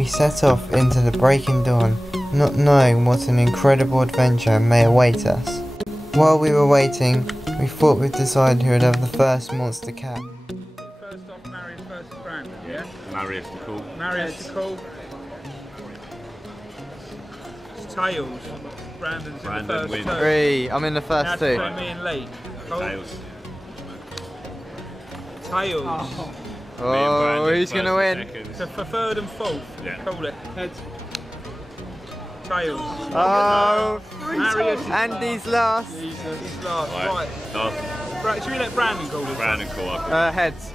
We set off into the breaking dawn, not knowing what an incredible adventure may await us. While we were waiting, we thought we'd decide who would have the first monster cat. First off, Marius versus Brandon, yeah? Marius the cool. Marius the cool. It's tails. Brandon's in the first wins. two. 3, I'm in the first That's 2. between me and Lee. Cool. Tails. Tails. Oh, who's going to win? So for third and fourth, Yeah. call it. Heads. Tails. Oh, Marius. Andy's last. He's last. Right. Last. Should we let Brandon call this? Brandon cool. Heads.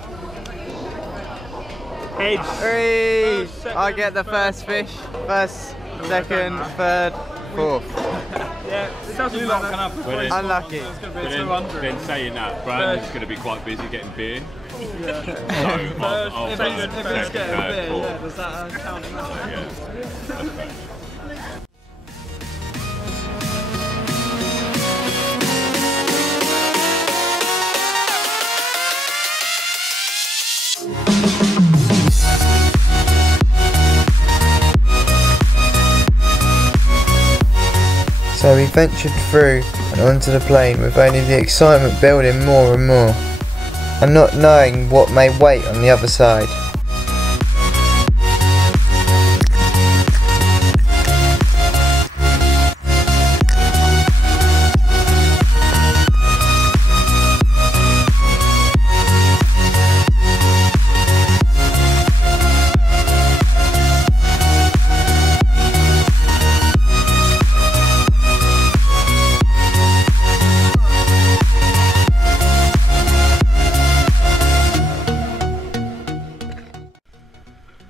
Heads. 3. First, second, I get the first fish. First, second, third, fourth. Yeah, it doesn't matter. Unlucky. Then saying that, Brandon's going to be quite busy getting beer. Yeah. So I'll second, second, third, fourth. Does that count in that? Yeah. That's great. So we ventured through and onto the plain with only the excitement building more and more, and not knowing what may wait on the other side.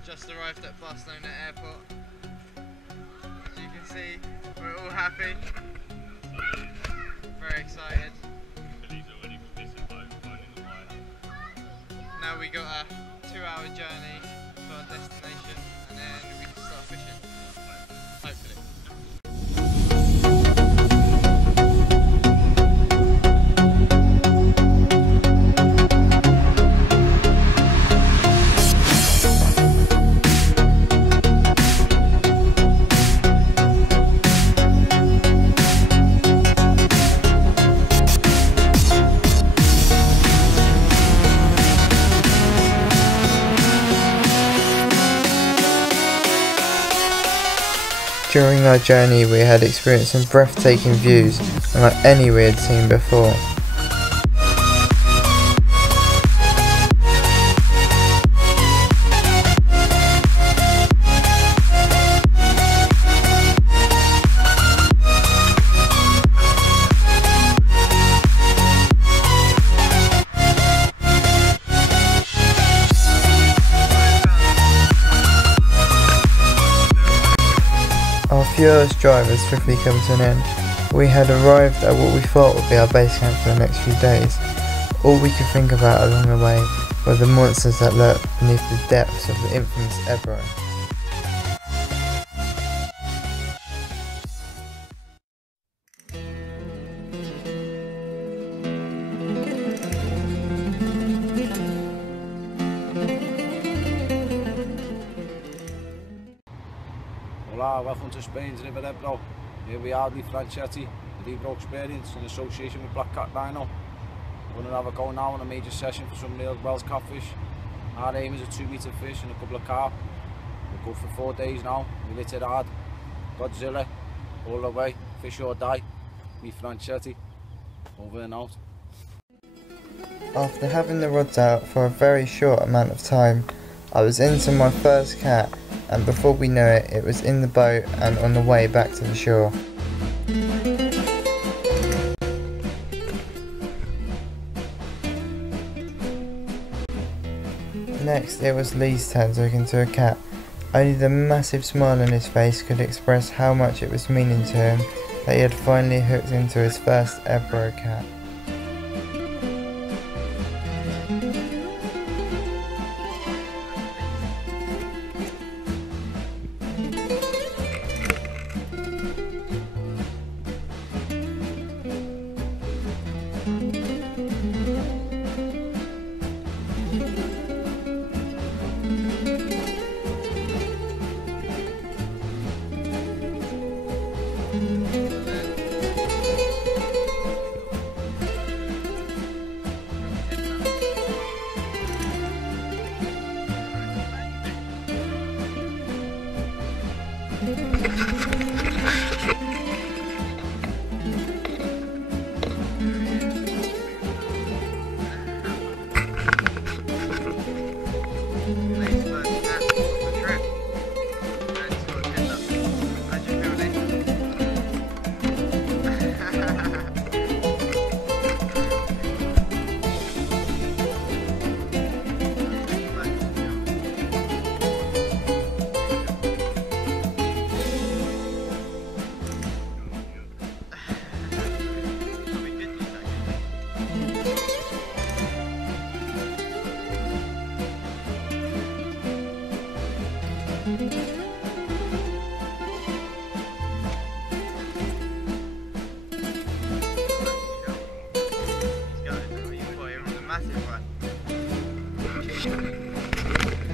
Just arrived at Barcelona Airport. As you can see, we're all happy, very excited. Now we got a 2-hour journey to our destination, and then we can start fishing, hopefully. During our journey we had experienced some breathtaking views, unlike any we had seen before. Our few hours drive had swiftly come to an end. We had arrived at what we thought would be our base camp for the next few days. All we could think about along the way were the monsters that lurked beneath the depths of the infamous Ebro. Hola, welcome to Spain's River Ebro. Here we are with Franchetti, the Ebro Xperience in association with Black Cat Dino. We're going to have a go now on a major session for some real Welsh catfish. Our aim is a 2-metre fish and a couple of carp. We'll go for 4 days now. We hit it hard. Godzilla, all the way, fish or die. Me Franchetti, over and out. After having the rods out for a very short amount of time, I was into my first cat, and before we knew it, it was in the boat and on the way back to the shore. Next, it was Lee's turn to look into a cat. Only the massive smile on his face could express how much it was meaning to him that he had finally hooked into his first Ebro cat.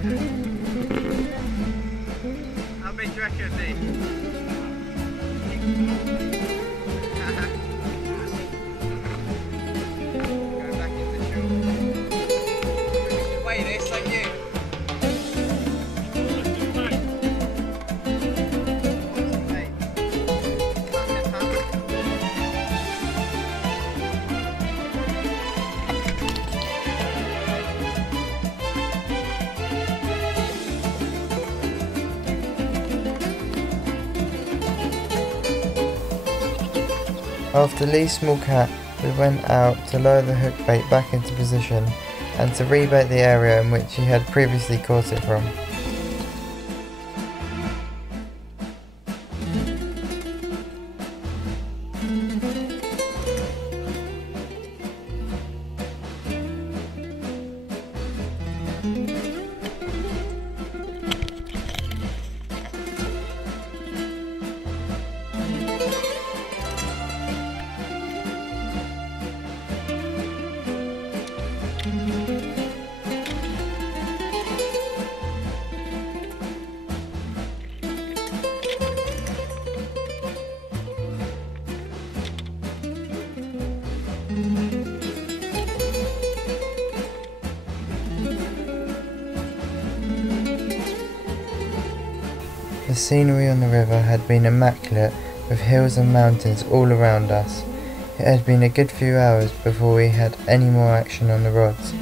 How big do you reckon it'd be? Go back into the shore. We should weigh this, like you. After Lee's small cat, we went out to lower the hook bait back into position and to rebait the area in which he had previously caught it from. The scenery on the river had been immaculate, with hills and mountains all around us. It had been a good few hours before we had any more action on the rods.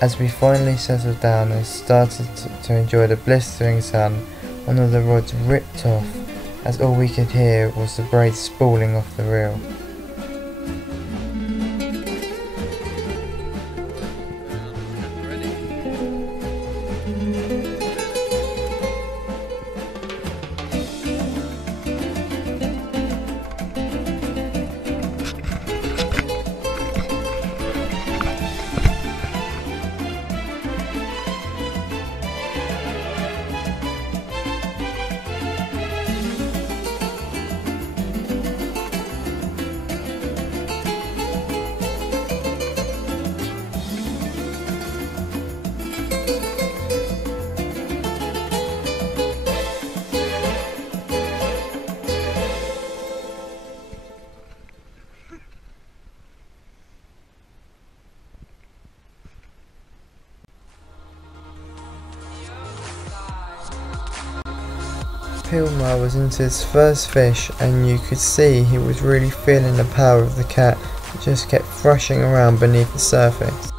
As we finally settled down and started to enjoy the blistering sun, one of the rods ripped off, as all we could hear was the braid spooling off the reel. Pilmar was into his first fish, and you could see he was really feeling the power of the cat that just kept thrashing around beneath the surface.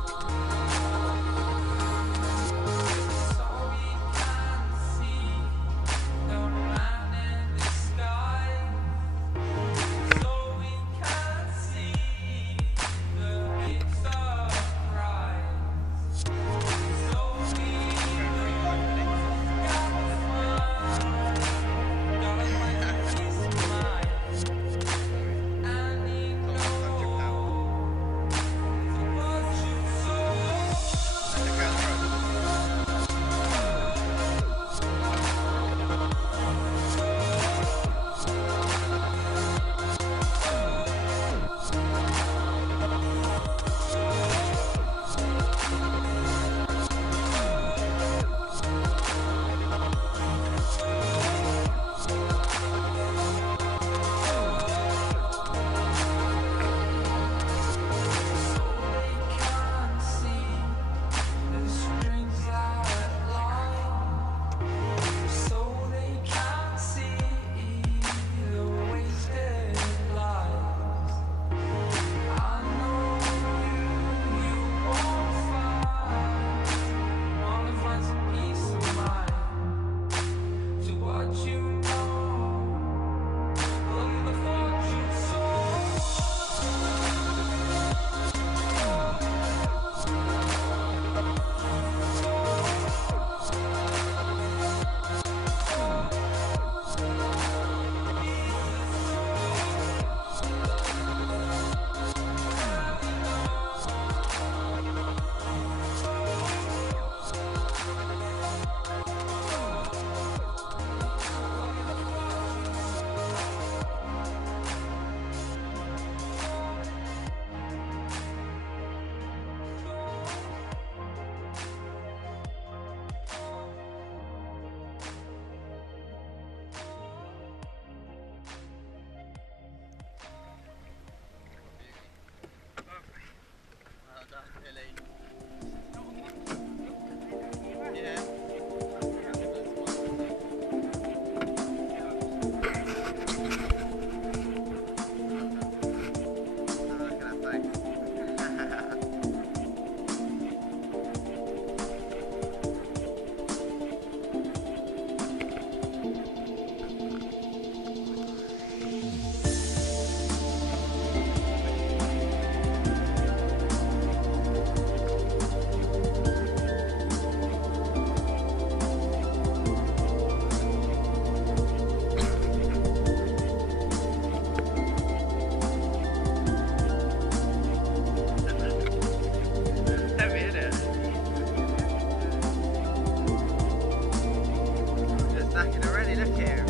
knackered already, look here.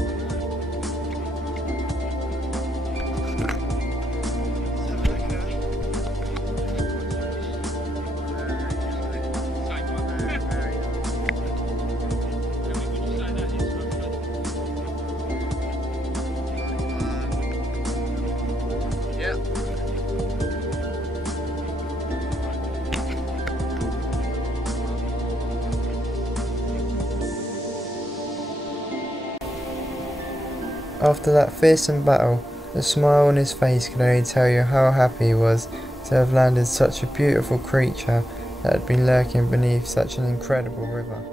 After that fearsome battle, the smile on his face could only tell you how happy he was to have landed such a beautiful creature that had been lurking beneath such an incredible river.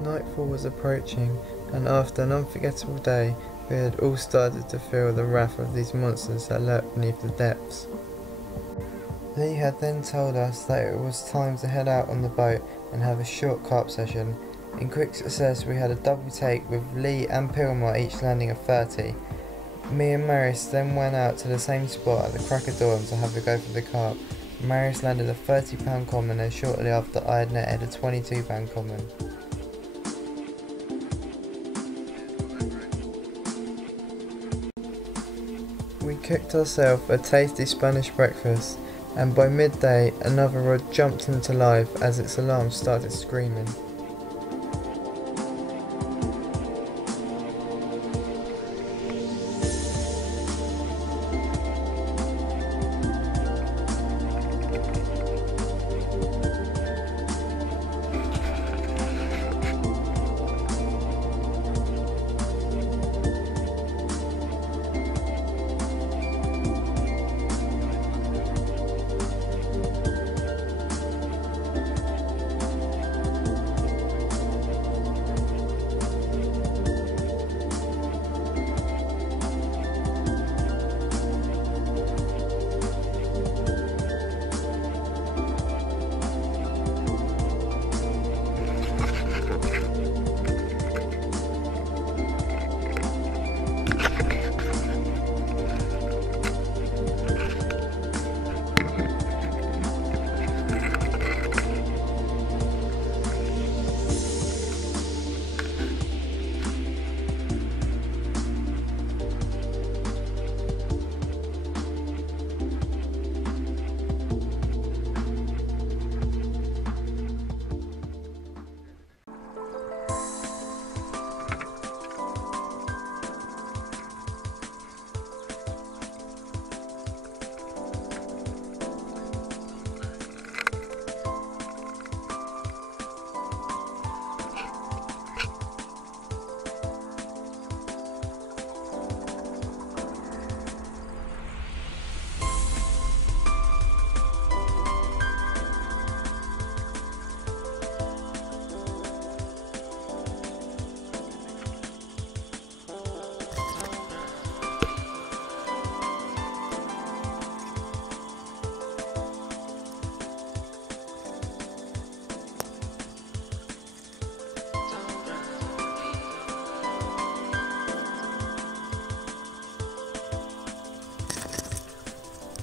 Nightfall was approaching, and after an unforgettable day, we had all started to feel the wrath of these monsters that lurked beneath the depths. Lee had then told us that it was time to head out on the boat and have a short carp session. In quick success we had a double take with Lee and Pilmar each landing a 30. Me and Marius then went out to the same spot at the crack of dawn to have a go for the carp. Marius landed a £30 common, and shortly after I had netted a £22 common. We cooked ourselves a tasty Spanish breakfast, and by midday another rod jumped into life as its alarm started screaming.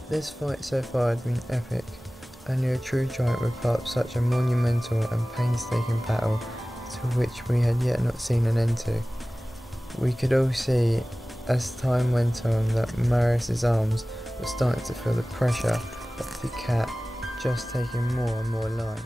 This fight so far had been epic. Only a true giant would put up such a monumental and painstaking battle to which we had yet not seen an end to. We could all see as time went on that Marius's arms were starting to feel the pressure of the cat just taking more and more line.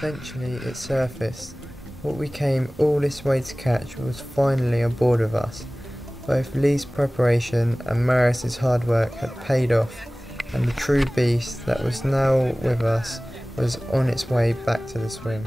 Eventually it surfaced. What we came all this way to catch was finally on board with us. Both Lee's preparation and Maris's hard work had paid off, and the true beast that was now with us was on its way back to the swing.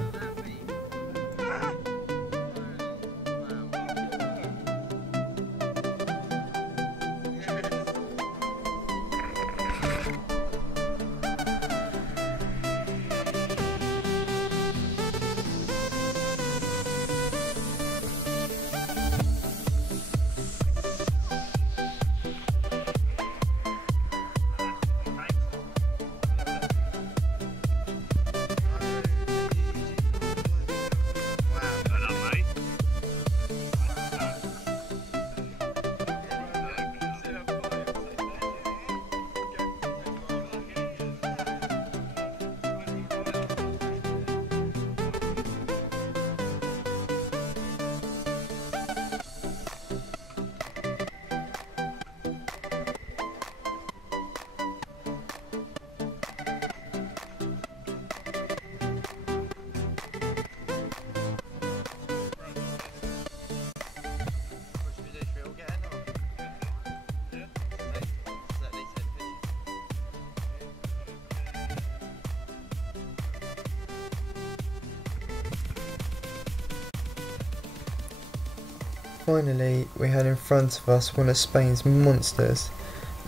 Finally, we had in front of us one of Spain's monsters.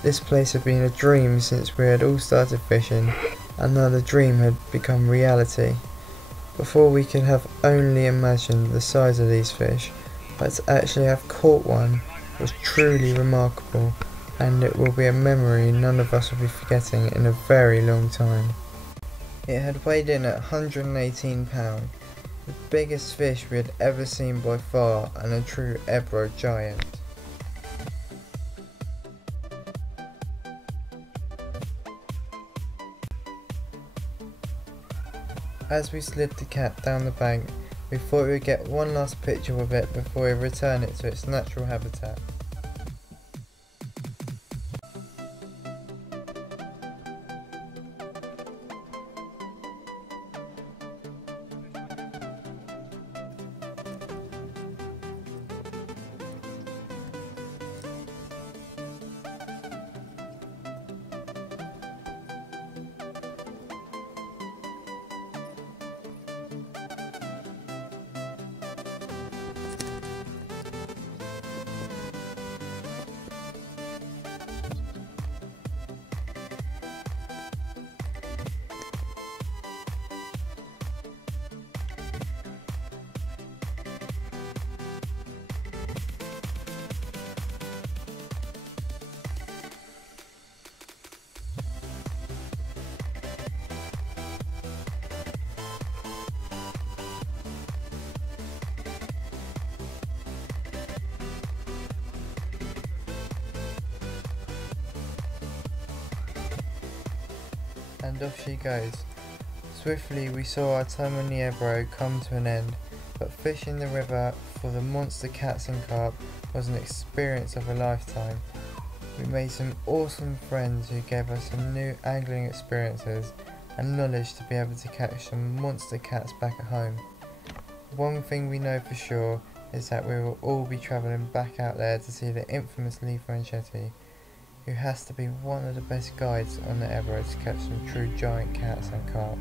This place had been a dream since we had all started fishing, and now the dream had become reality. Before we could have only imagined the size of these fish, but to actually have caught one was truly remarkable, and it will be a memory none of us will be forgetting in a very long time. It had weighed in at 118 pounds. The biggest fish we had ever seen by far, and a true Ebro giant. As we slid the cat down the bank, we thought we would get one last picture with it before we return it to its natural habitat. And off she goes. Swiftly we saw our time on the Ebro come to an end, but fishing the river for the monster cats and carp was an experience of a lifetime. We made some awesome friends who gave us some new angling experiences and knowledge to be able to catch some monster cats back at home. One thing we know for sure is that we will all be travelling back out there to see the infamous Lee Franchetti, who has to be one of the best guides on the Ebro to catch some true giant cats and carp.